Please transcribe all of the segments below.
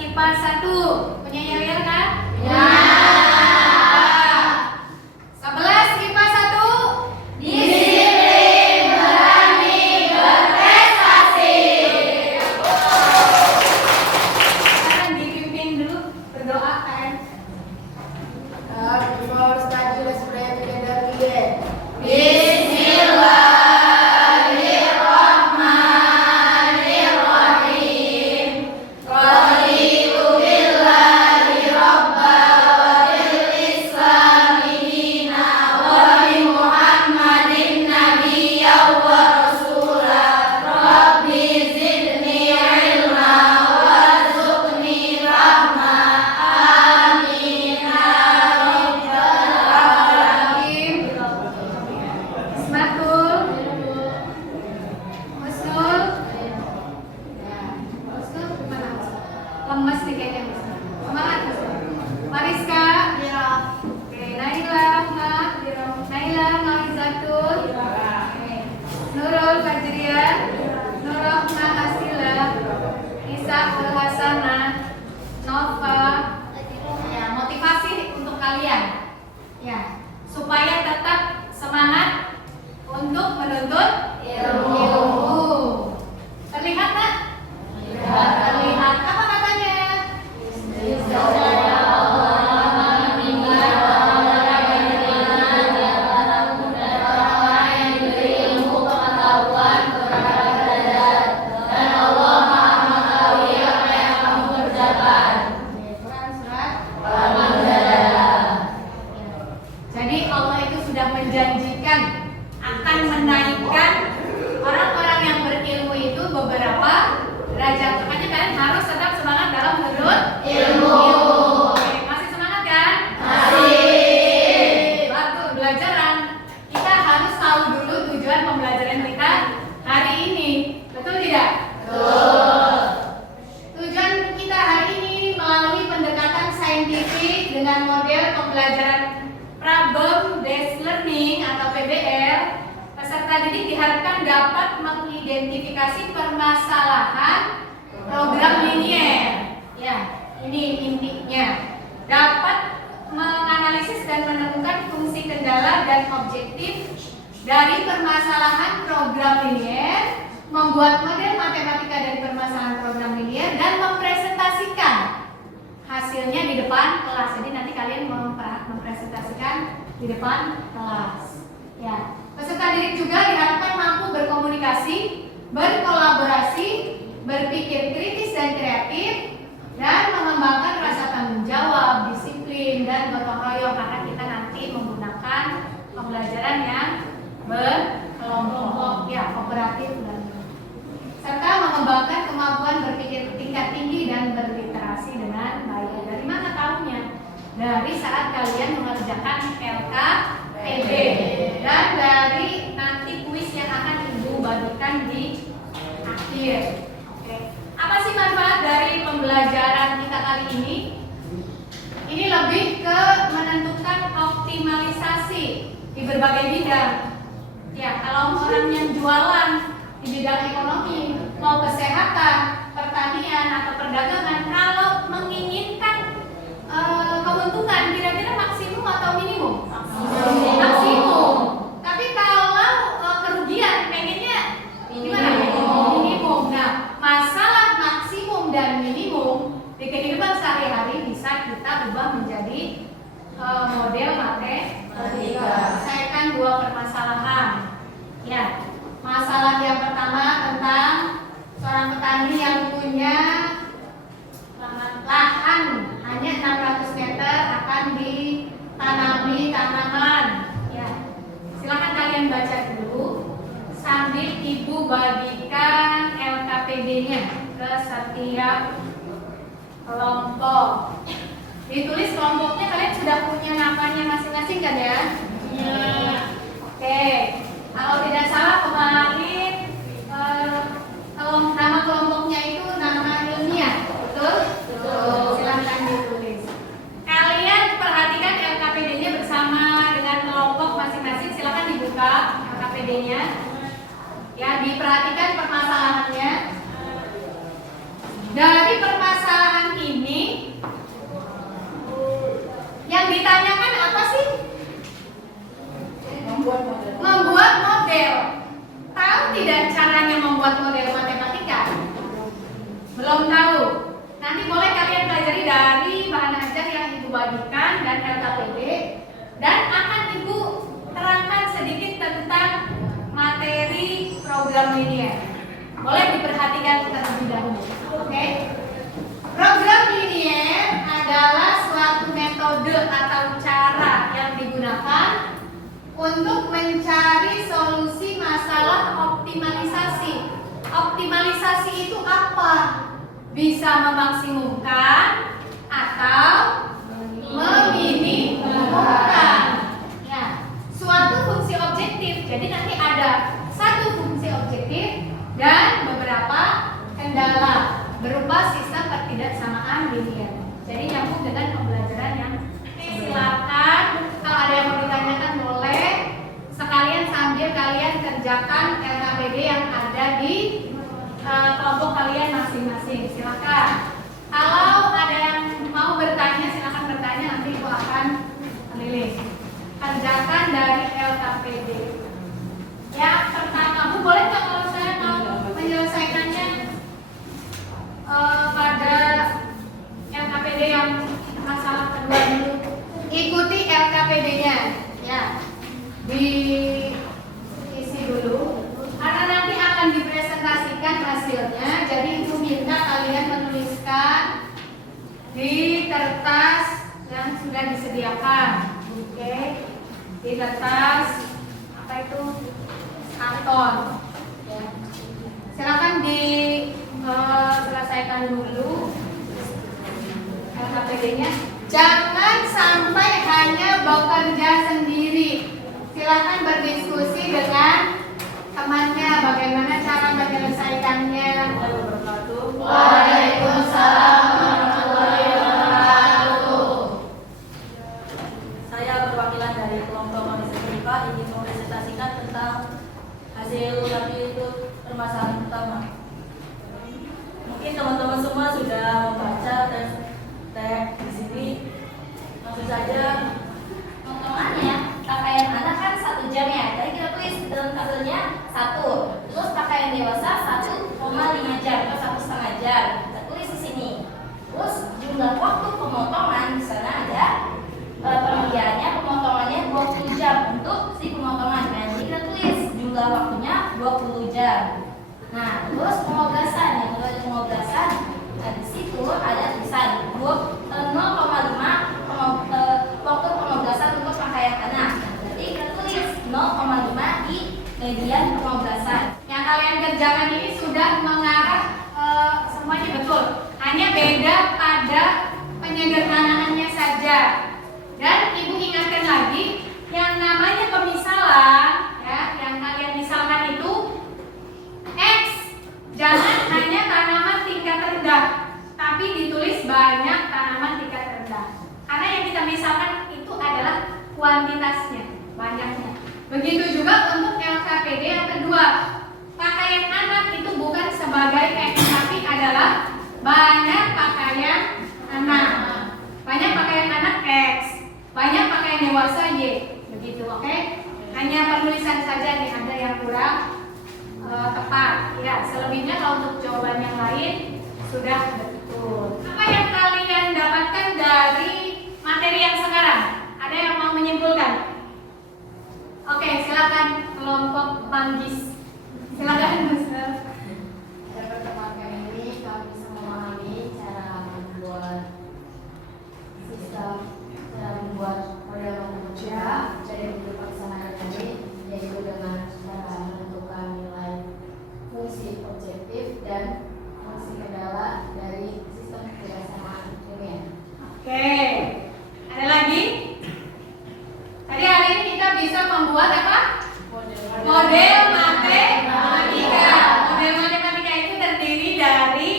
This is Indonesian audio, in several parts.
IPA 1 punya yel-yel kan? Ya. 11 IPA 1 Disiplin, berani, berprestasi. Sekarang dipimpin dulu berdoa kan? Bismillahirrahmanirrahim. Raditu billahi rabba wa bil islami dina wa bi Muhammadin nabiyya wa rasula. Rabbi zidni ilma warzuqni rahma. Amin ya rabbal alamin. Ismatul, Husnul, Husnul gimana? Lemes nih kayaknya Husnul. Semangat Husnul. Mariska, oke. Naila, Naila, Maizatul, oke. Nurul Fajrian, Nurrohma Asila, Isa Hasana, Nova. Ya, motivasi untuk kalian. Ya, supaya tetap semangat untuk menuntut ilmu. Terlihat tak? Terlihat. Apa katanya? Quran surat. Jadi Allah itu sudah menjanjikan akan menaikkan orang-orang yang berilmu itu beberapa derajat. Makanya kalian harus tetap semangat dalam menuntut Ilmu. Oke, masih semangat kan? Masih. Bagus, belajaran. Kita harus tahu dulu tujuan pembelajaran kita hari ini. Betul tidak? Tujuan kita hari ini melalui pendekatan saintifik dengan model pembelajaran problem based learning atau PBL, peserta didik diharapkan dapat mengidentifikasi permasalahan program linier. Ya, ini intinya. Dapat menganalisis dan menemukan fungsi kendala dan objektif dari permasalahan program linier, membuat model matematika dari permasalahan program linier dan mempresentasikan hasilnya di depan kelas. Jadi nanti kalian mempresentasikan di depan kelas. Ya, peserta didik juga diharapkan mampu berkomunikasi, berkolaborasi, berpikir kritis dan kreatif, dan mengembangkan rasa tanggung jawab, disiplin, dan gotong royong karena kita nanti menggunakan pembelajaran yang berkelompok, ya, kooperatif dan serta mengembangkan kemampuan berpikir tingkat tinggi dan berliterasi dengan baik. Dari mana tahunya? Dari saat kalian mengerjakan LKPD dan dari nanti kuis yang akan Ibu bagikan di akhir. Oke. Apa sih manfaat dari pembelajaran kita kali ini? Ini lebih ke menentukan optimalisasi di berbagai bidang. Ya, kalau orang yang jualan di bidang ekonomi, mau kesehatan, pertanian atau perdagangan, kalau menginginkan keuntungan kira-kira maksimum atau minimum? Maksimum. Tapi kalau kerugian pengennya gimana? Minimum. Nah, masalah maksimum dan minimum di kehidupan sehari-hari bisa kita ubah menjadi model matematika. Saya kan dua permasalahan. Ya, masalah yang pertama tentang seorang petani yang punya lahan hanya 600 meter akan ditanami tanaman. Ya, silakan kalian baca dulu sambil Ibu bagikan LKPD-nya ke setiap kelompok. Ditulis kelompoknya, kalian sudah punya namanya masing-masing kan ya? Oke. Kalau tidak salah kemarin nama kelompoknya itu nama ilmiah, betul? Silahkan ditulis. Kalian perhatikan LKPD-nya bersama dengan kelompok masing-masing. Silahkan dibuka LKPD-nya. Ya, diperhatikan permasalahannya. Dari permasalahan ini tentang materi program linear. Boleh diperhatikan terlebih dahulu. Oke. Program linear adalah suatu metode atau cara yang digunakan untuk mencari solusi masalah optimalisasi. Optimalisasi itu apa? Bisa memaksimumkan atau meminimumkan. Ya, suatu fungsi objektif. Jadi nanti ada satu fungsi objektif dan beberapa kendala berupa sistem pertidaksamaan linear. Jadi nyambung dengan pembelajaran yang silakan kalau ada yang mau ditanyakan boleh. Sekalian sambil kalian kerjakan LKPD yang ada di kelompok kalian masing-masing. Silakan. Kalau ada yang mau bertanya silakan bertanya, nanti aku akan menilik. Kerjakan dari LKPD. Yang pertama, Bu boleh nggak kalau saya mau menyelesaikannya pada LKPD yang masalah kedua dulu. Ikuti LKPD-nya, ya. Diisi dulu. Karena nanti akan dipresentasikan hasilnya. Jadi Ibu minta kalian menuliskan di kertas yang sudah disediakan. Oke. Di kertas apa itu? Karton. Ya. Silakan selesaikan dulu LKPD-nya. Jangan sampai hanya bekerja sendiri. Silakan berdiskusi dengan temannya bagaimana cara menyelesaikannya. Waalaikumsalam warahmatullahi wabarakatuh. Saya perwakilan dari kelompok mahasiswa IPA ingin mempresentasikan tentang hasil tadi itu permasalahan utama. Mungkin teman-teman semua sudah membaca teks di sini. Langsung saja. Potongannya pakaian anak kan 1 jam ya. Tadi kita tulis dalam tabelnya 1. Terus pakaian dewasa 1,5 jam atau 1,5 jam. Kita tulis di sini. Terus jumlah waktu pemotongan di sana ada pengerjaannya pemotongannya 20 jam untuk si pemotongan. Nah, jadi kita tulis jumlah waktunya 20 jam. Nah, terus pengoblasan ya. Kalau ada pengoblasan, nah di situ ada tulisan 0,5 waktu pengoblasan untuk pakaian anak. Jadi kita tulis 0,5 di median pengoblasan. Yang kalian kerjakan ini sudah mengarah semuanya betul. Hanya beda pada penyederhanaannya saja. Dan Ibu ingatkan lagi, yang namanya pemisalan, ya, yang kalian misalkan itu X. Jangan hanya tanaman tingkat rendah, tapi ditulis banyak tanaman tingkat rendah. Karena yang kita misalkan itu adalah kuantitasnya, banyaknya. Begitu juga untuk LKPD yang kedua. Pakaian anak itu bukan sebagai X, tapi adalah banyak pakaian anak. Banyak pakaian anak X, banyak pakaian dewasa Y. Begitu, oke? Hanya penulisan saja nih, ada yang kurang tepat. Ya, selebihnya kalau untuk jawaban yang lain sudah betul. Apa yang kalian dapatkan dari materi yang sekarang? Ada yang mau menyimpulkan? Oke, silakan kelompok Manggis. Silakan, Mister. Pada pertemuan kali ini kami bisa memahami cara membuat sistem, cara membuat model manusia dari bentuk pelaksanaan tadi, yaitu dengan cara menentukan nilai fungsi objektif dan fungsi kendala dari sistem kebiasaan linear. Oke, ada lagi? Tadi hari ini kita bisa membuat apa? Model matematika. Model matematika itu terdiri dari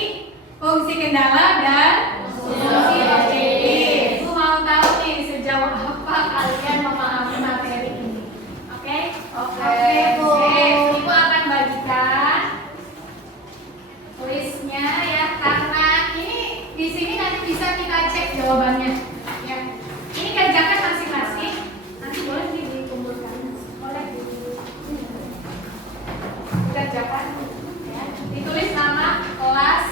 fungsi kendala dan fungsi objektif. Ibu mau tahu nih sejauh apa kalian memahami materi ini? Oke? Oke, Bu. Ibu akan bagikan tulisnya ya, karena ini di sini nanti bisa kita cek jawabannya. Ya. Ini kerjakan masing-masing. Nanti boleh dikumpulkan. Boleh dikerjakan. Ya. Ditulis nama kelas.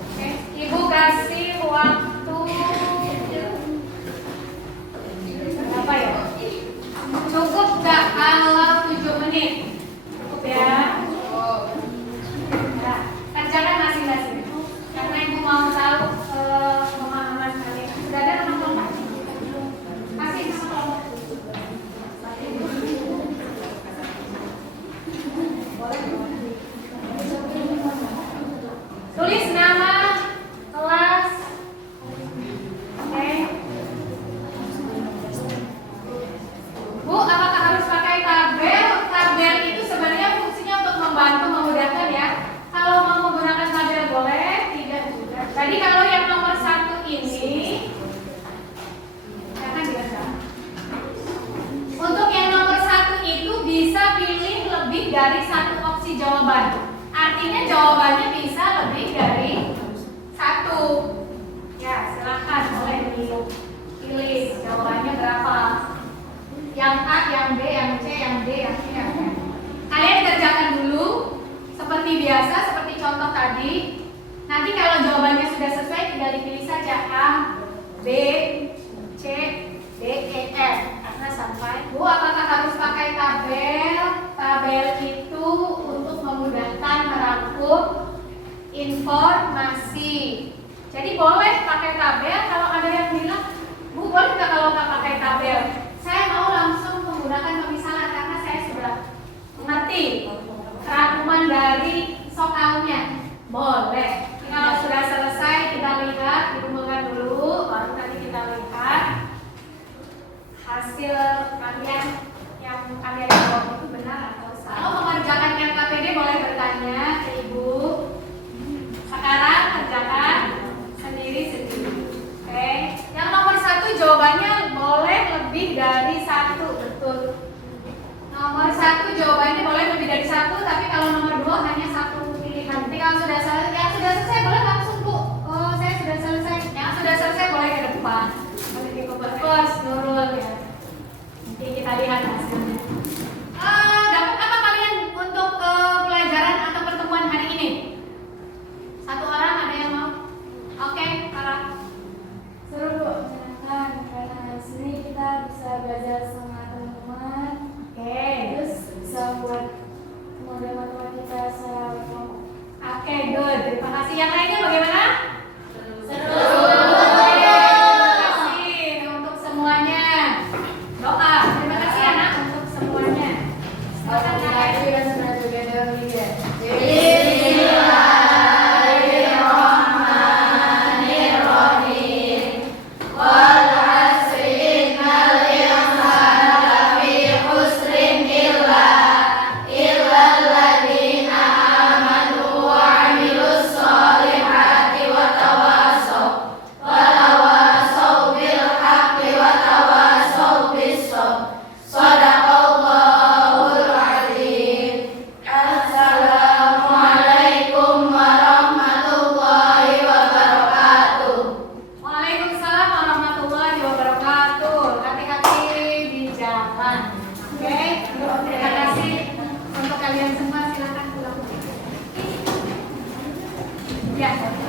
Oke. Ibu kasih waktu berapa ya? Cukup nggak kalau 7 menit? Artinya jawabannya bisa lebih dari satu. Ya, silakan boleh dipilih jawabannya berapa. Yang A, yang B, yang C, yang D, yang E, yang F. Kalian kerjakan dulu seperti biasa, seperti contoh tadi. Nanti kalau jawabannya sudah sesuai, tinggal dipilih saja A, B, C, D, E, F. Karena sampai Bu, apakah harus pakai tabel? Tabel itu untuk memudahkan merangkum informasi. Jadi boleh pakai tabel. Kalau ada yang bilang, Bu, boleh nggak kalau nggak pakai tabel? Saya mau langsung menggunakan pemisahan karena saya sudah mengerti rangkuman dari soalnya. Boleh. Kalau sudah selesai kita lihat, dikumpulkan dulu, baru nanti kita lihat hasil kalian yang kalian jawab itu benar atau salah. Kalau mengerjakan RKPD boleh bertanya ke Ibu. Sekarang kerjakan sendiri-sendiri. Oke. Yang nomor 1 jawabannya boleh lebih dari 1, betul. Nomor 1 jawabannya boleh lebih dari 1, tapi kalau nomor 2 hanya 1 pilihan. Nanti kalau sudah selesai boleh langsung Bu. Oh, saya sudah selesai. Yang sudah selesai boleh ke depan. Boleh di first Nurul ya. Nanti kita lihat hasilnya. Dapat apa kalian untuk pelajaran atau pertemuan hari ini? Satu orang ada yang mau? Oke, Farah. Seru Bu, menyenangkan karena di sini kita bisa belajar sama teman-teman. Oke. Terus bisa buat model matematika secara kelompok. Oke, good. Terima kasih. Yang lainnya bagaimana? Seru. Terima kasih untuk semuanya. Doa. Terima kasih anak untuk semuanya. Silakan Kak. Waalaikumsalam warahmatullahi wabarakatuh. Hati-hati di jalan. Oke. Terima kasih untuk kalian semua. Silakan pulang. Ya.